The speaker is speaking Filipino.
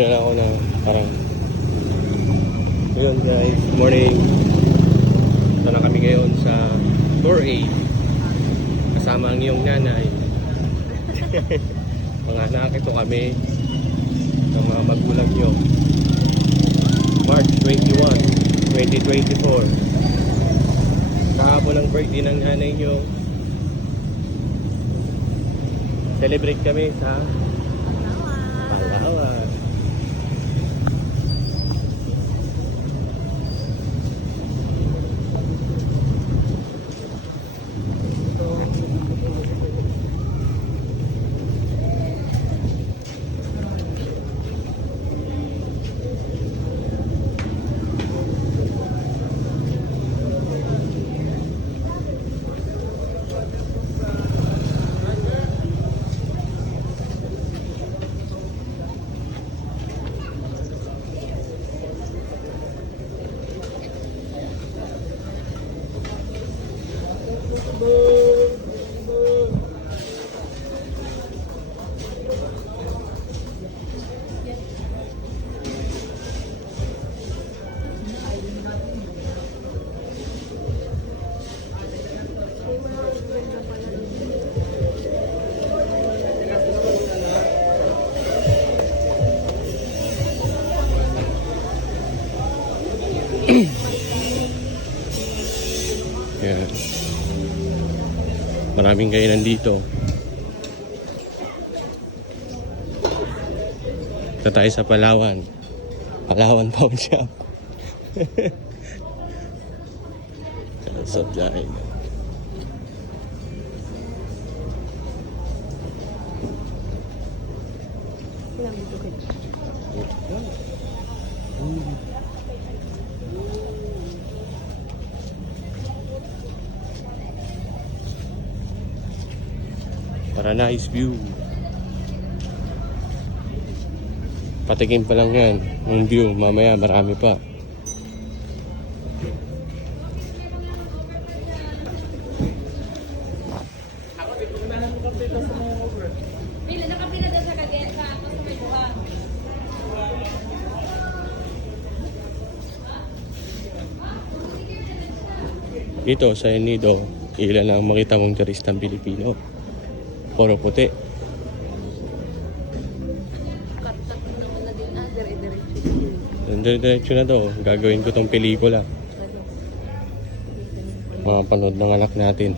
Wala ako na parang ayun guys, morning. Ito na kami ngayon sa Tour 8 kasama ang iyong nanay. Mga anak, ito kami ng mga magulang nyo. March 21, 2024. Kahapon ang birthday ng nanay nyo. Celebrate kami sa Palawan. Yeah. Maraming kainan dito. Ito tayo sa Palawan. Palawan Pawn Shop. Sabdahin. Para nice view. Patikim pa lang yan yung view, mamaya marami pa. Dito sa Nido, ilan ang makita mong turistang Pilipino. Puro puti. Diretso na to. Gagawin ko tong pelikula. Mga panood ng anak natin.